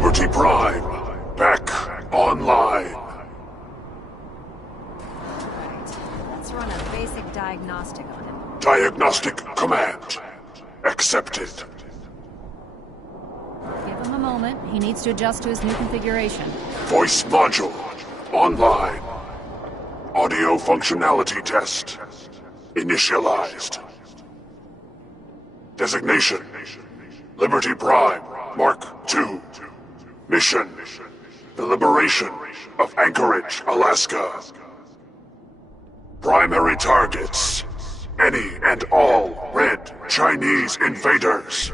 Liberty Prime, back online. Right. Let's run a basic diagnostic on him. Diagnostic command accepted. Give him a moment. He needs to adjust to his new configuration. Voice module online. Audio functionality test initialized. Designation: Liberty Prime Mark II. Mission: the liberation of Anchorage, Alaska. Primary targets: any and all red Chinese invaders.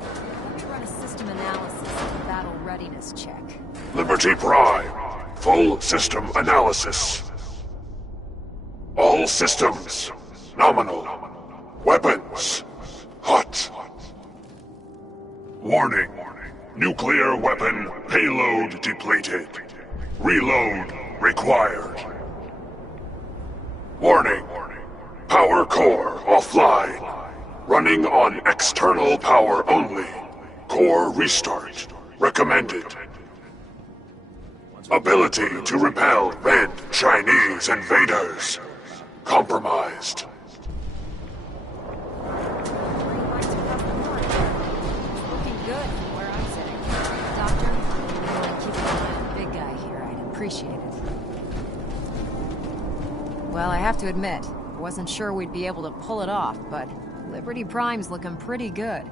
Let me run a system analysis and a battle readiness check. Liberty Prime, full system analysis. All systems nominal. Weapons hot. Warning: nuclear weapon payload depleted. Reload required. Warning: power core offline. Running on external power only. Core restart recommended. Ability to repel red Chinese invaders compromised. Looking good from where I'm sitting. Doctor, keep an eye on the big guy here. I'd appreciate it. Well, I have to admit, I wasn't sure we'd be able to pull it off, but Liberty Prime's looking pretty good.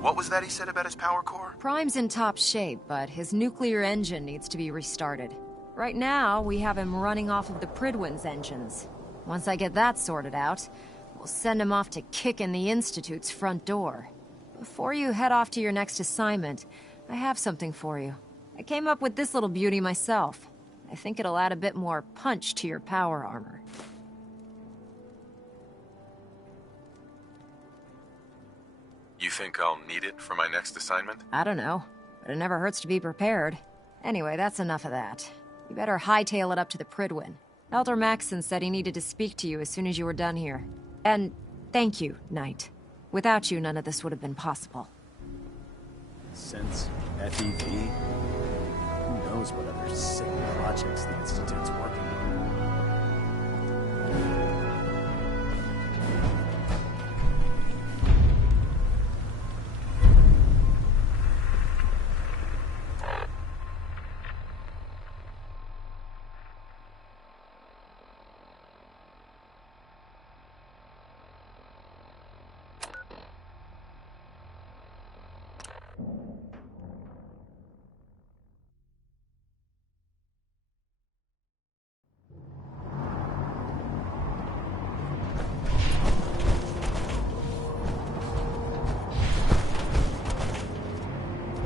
What was that he said about his power core? Prime's in top shape, but his nuclear engine needs to be restarted. Right now, we have him running off of the Pridwin's engines. Once I get that sorted out, we'll send him off to kick in the Institute's front door. Before you head off to your next assignment, I have something for you. I came up with this little beauty myself. I think it'll add a bit more punch to your power armor. You think I'll need it for my next assignment? I don't know, but it never hurts to be prepared. Anyway, that's enough of that. You better hightail it up to the Pridwin. Elder Maxson said he needed to speak to you as soon as you were done here. And thank you, Knight. Without you, none of this would have been possible. Since FEV? Who knows what other sick projects the Institute's working on?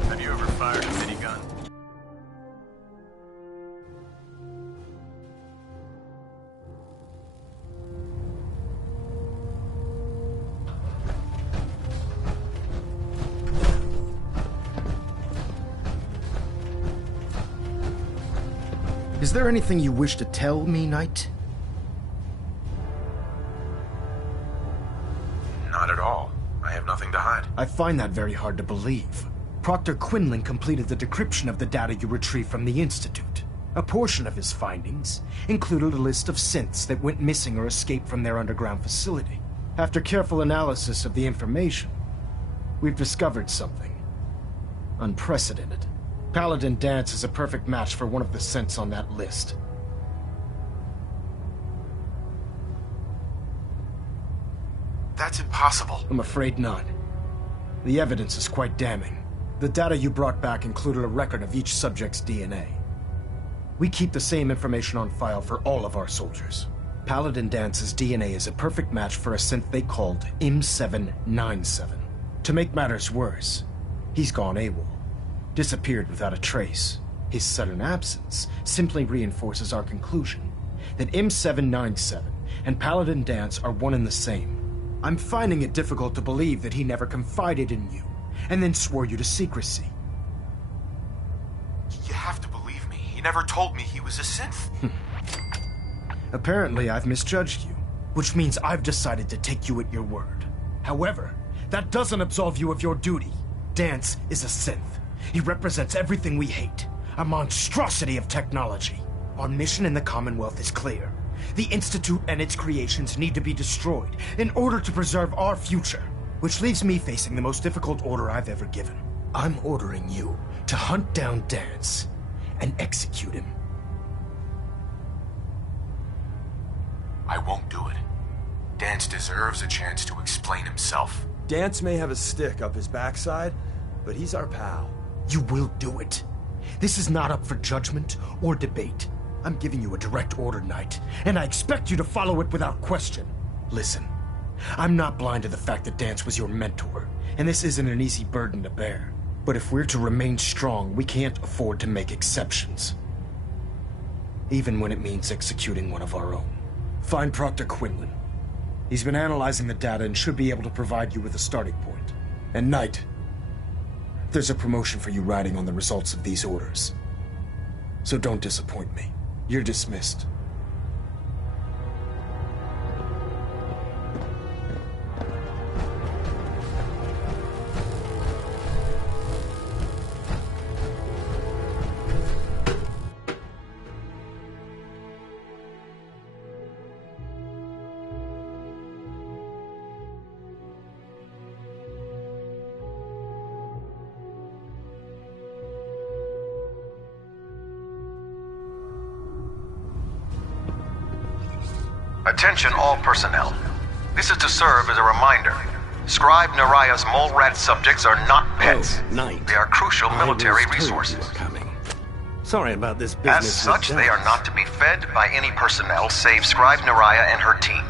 Have you ever fired a minigun? Is there anything you wish to tell me, Knight? Not at all. I have nothing to hide. I find that very hard to believe. Proctor Quinlan completed the decryption of the data you retrieved from the Institute. A portion of his findings included a list of synths that went missing or escaped from their underground facility. After careful analysis of the information, we've discovered something unprecedented. Paladin Dance is a perfect match for one of the synths on that list. That's impossible. I'm afraid not. The evidence is quite damning. The data you brought back included a record of each subject's DNA. We keep the same information on file for all of our soldiers. Paladin Dance's DNA is a perfect match for a synth they called M797. To make matters worse, he's gone AWOL. Disappeared without a trace. His sudden absence simply reinforces our conclusion that M797 and Paladin Dance are one and the same. I'm finding it difficult to believe that he never confided in you, and then swore you to secrecy. You have to believe me. He never told me he was a synth. Apparently, I've misjudged you, which means I've decided to take you at your word. However, That doesn't absolve you of your duty. Dance is a synth. He represents everything we hate. A monstrosity of technology. Our mission in the Commonwealth is clear. The Institute and its creations need to be destroyed in order to preserve our future. Which leaves me facing the most difficult order I've ever given. I'm ordering you to hunt down Dance and execute him. I won't do it. Dance deserves a chance to explain himself. Dance may have a stick up his backside, but he's our pal. You will do it. This is not up for judgment or debate. I'm giving you a direct order, Knight, and I expect you to follow it without question. Listen, I'm not blind to the fact that Dance was your mentor, and this isn't an easy burden to bear. But if we're to remain strong, we can't afford to make exceptions. Even when it means executing one of our own. Find Proctor Quinlan. He's been analyzing the data and should be able to provide you with a starting point. And Knight, there's a promotion for you riding on the results of these orders. So don't disappoint me. You're dismissed. Attention all personnel. This is to serve as a reminder. Scribe Naraya's mole rat subjects are not pets. Oh, Knight. They are crucial military resources. Sorry about this business. As such, they are not to be fed by any personnel save Scribe Naraya and her team.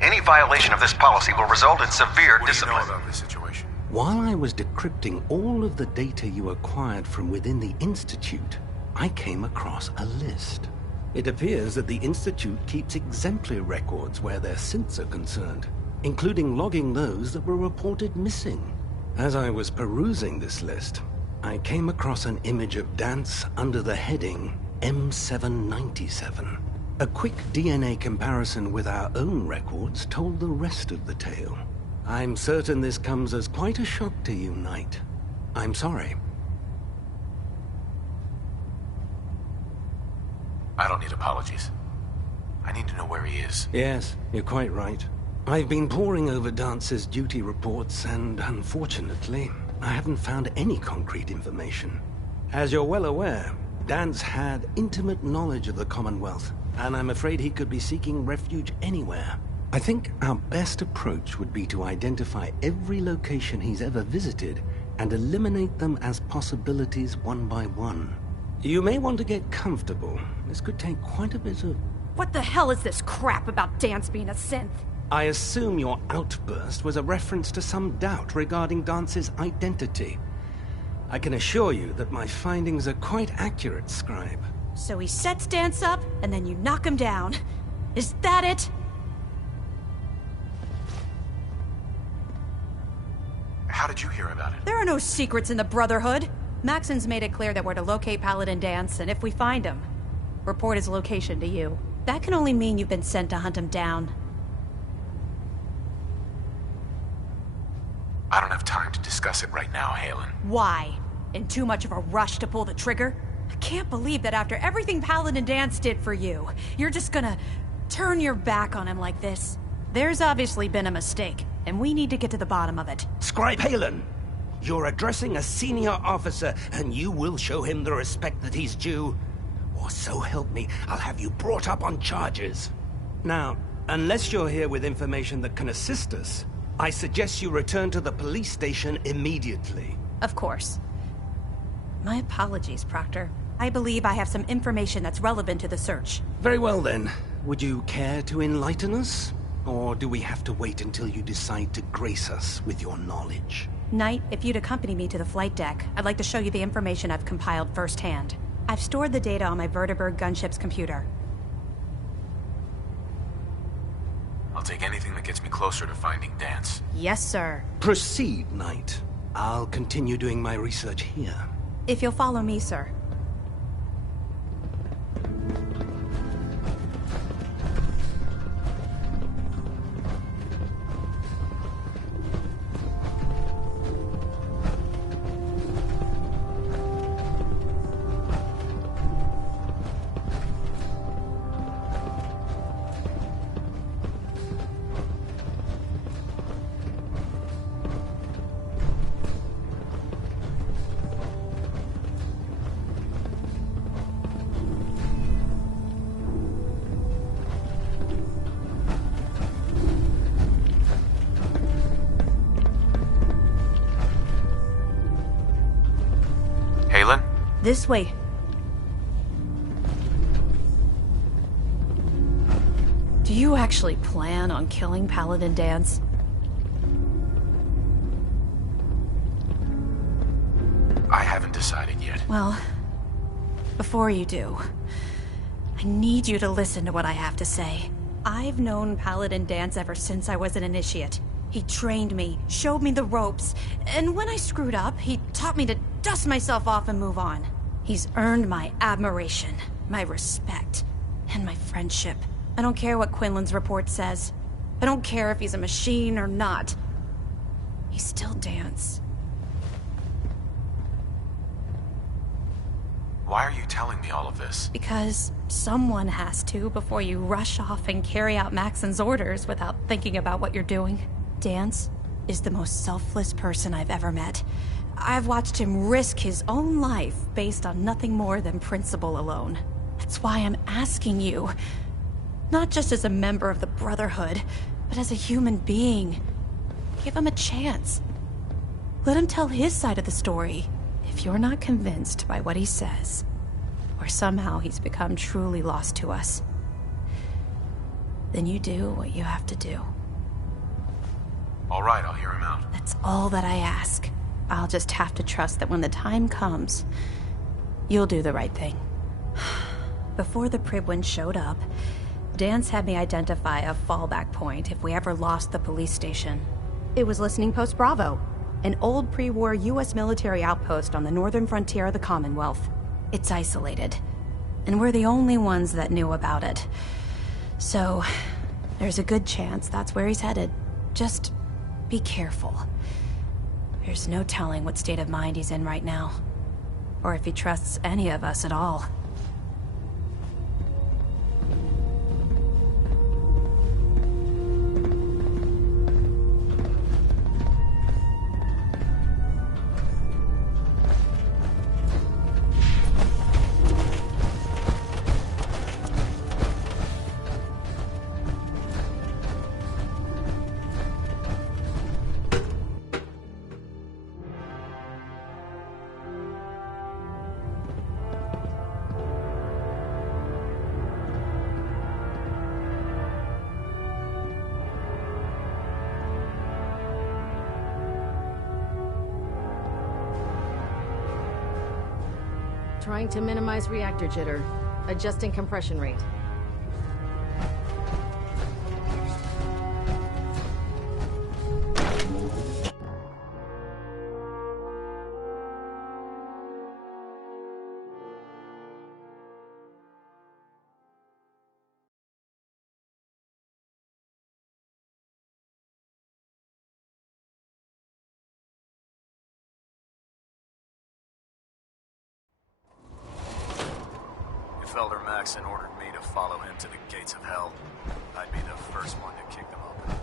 Any violation of this policy will result in severe discipline. What do you know about this situation? While I was decrypting all of the data you acquired from within the Institute, I came across a list. It appears that the Institute keeps exemplary records where their synths are concerned, including logging those that were reported missing. As I was perusing this list, I came across an image of Dance under the heading M797. A quick DNA comparison with our own records told the rest of the tale. I'm certain this comes as quite a shock to you, Knight. I'm sorry. I don't need apologies. I need to know where he is. Yes, you're quite right. I've been poring over Dance's duty reports, and unfortunately, I haven't found any concrete information. As you're well aware, Dance had intimate knowledge of the Commonwealth, and I'm afraid he could be seeking refuge anywhere. I think our best approach would be to identify every location he's ever visited and eliminate them as possibilities one by one. You may want to get comfortable. This could take quite a bit of... What the hell is this crap about Dance being a synth? I assume your outburst was a reference to some doubt regarding Dance's identity. I can assure you that my findings are quite accurate, Scribe. So he sets Dance up, and then you knock him down. Is that it? How did you hear about it? There are no secrets in the Brotherhood. Maxon's made it clear that we're to locate Paladin Dance, and if we find him, report his location to you. That can only mean you've been sent to hunt him down. I don't have time to discuss it right now, Halen. Why? In too much of a rush to pull the trigger? I can't believe that after everything Paladin Dance did for you, you're just gonna turn your back on him like this. There's obviously been a mistake, and we need to get to the bottom of it. Scribe Halen! You're addressing a senior officer, and you will show him the respect that he's due. Or so help me, I'll have you brought up on charges. Now, unless you're here with information that can assist us, I suggest you return to the police station immediately. Of course. My apologies, Proctor. I believe I have some information that's relevant to the search. Very well then. Would you care to enlighten us? Or do we have to wait until you decide to grace us with your knowledge? Knight, if you'd accompany me to the flight deck, I'd like to show you the information I've compiled firsthand. I've stored the data on my Vertibird gunship's computer. I'll take anything that gets me closer to finding Dance. Yes, sir. Proceed, Knight. I'll continue doing my research here. If you'll follow me, sir. This way. Do you actually plan on killing Paladin Dance? I haven't decided yet. Well, before you do, I need you to listen to what I have to say. I've known Paladin Dance ever since I was an initiate. He trained me, showed me the ropes, and when I screwed up, he taught me to dust myself off and move on. He's earned my admiration, my respect, and my friendship. I don't care what Quinlan's report says. I don't care if he's a machine or not. He's still Dance. Why are you telling me all of this? Because someone has to before you rush off and carry out Maxon's orders without thinking about what you're doing. Dance is the most selfless person I've ever met. I've watched him risk his own life based on nothing more than principle alone. That's why I'm asking you. Not just as a member of the Brotherhood, but as a human being. Give him a chance. Let him tell his side of the story. If you're not convinced by what he says, or somehow he's become truly lost to us, then you do what you have to do. All right, I'll hear him out. That's all that I ask. I'll just have to trust that when the time comes, you'll do the right thing. Before the Pribwin showed up, Dance had me identify a fallback point if we ever lost the police station. It was Listening Post Bravo, an old pre-war US military outpost on the northern frontier of the Commonwealth. It's isolated, and we're the only ones that knew about it. So, there's a good chance that's where he's headed. Just be careful. There's no telling what state of mind he's in right now, or if he trusts any of us at all. Trying to minimize reactor jitter. Adjusting compression rate. If Elder Maxon ordered me to follow him to the gates of hell, I'd be the first one to kick them open.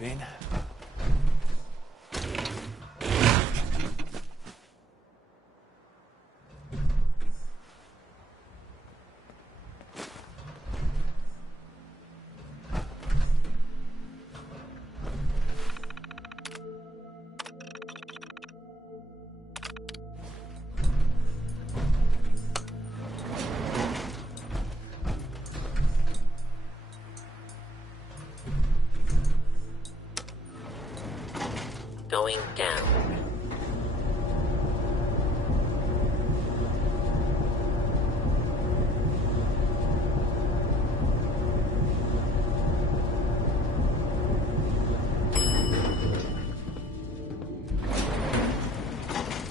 jumping. Going down.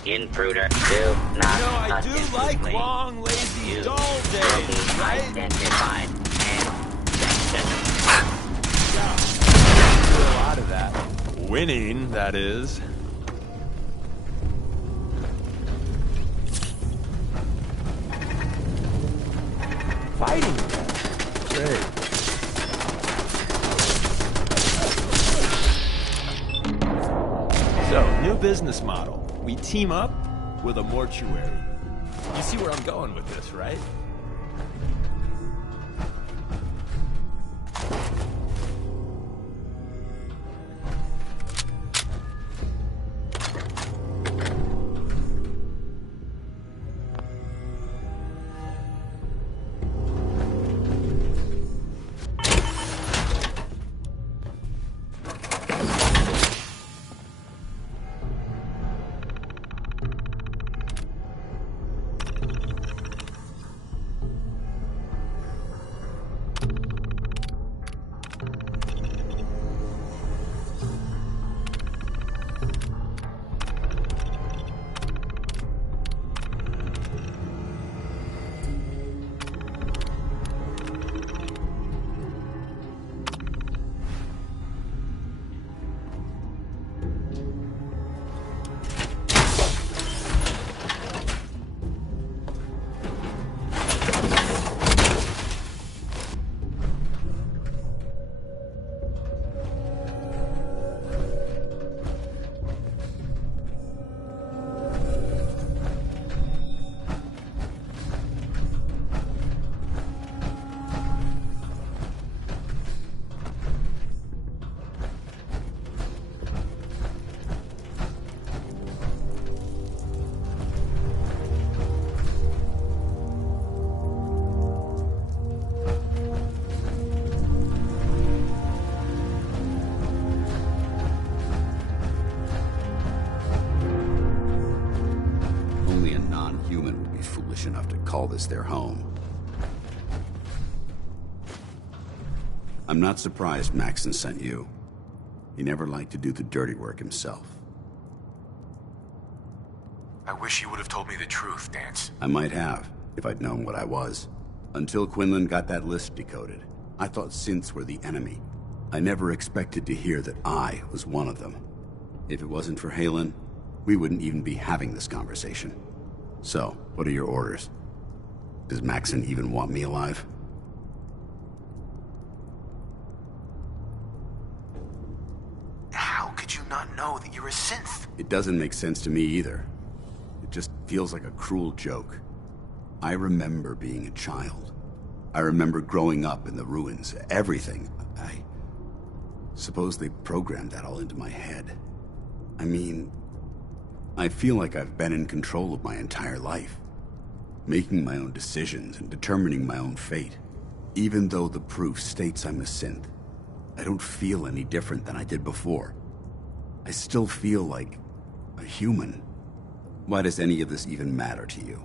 Intruder, do not I touch do it like quickly. long, lazy, You dull will days, be right? identified and sentenced. Do a lot of that. Winning, that is. Fighting. Great. So, new business model. We team up with a mortuary. You see where I'm going with this, right? Enough to call this their home. I'm not surprised Maxson sent you. He never liked to do the dirty work himself. I wish you would have told me the truth, Dance. I might have, if I'd known what I was. Until Quinlan got that list decoded, I thought synths were the enemy. I never expected to hear that I was one of them. If it wasn't for Halen, we wouldn't even be having this conversation. So, what are your orders? Does Maxson even want me alive? How could you not know that you're a synth? It doesn't make sense to me either. It just feels like a cruel joke. I remember being a child. I remember growing up in the ruins, everything. I suppose they programmed that all into my head. I mean, I feel like I've been in control of my entire life, making my own decisions and determining my own fate. Even though the proof states I'm a synth, I don't feel any different than I did before. I still feel like a human. Why does any of this even matter to you?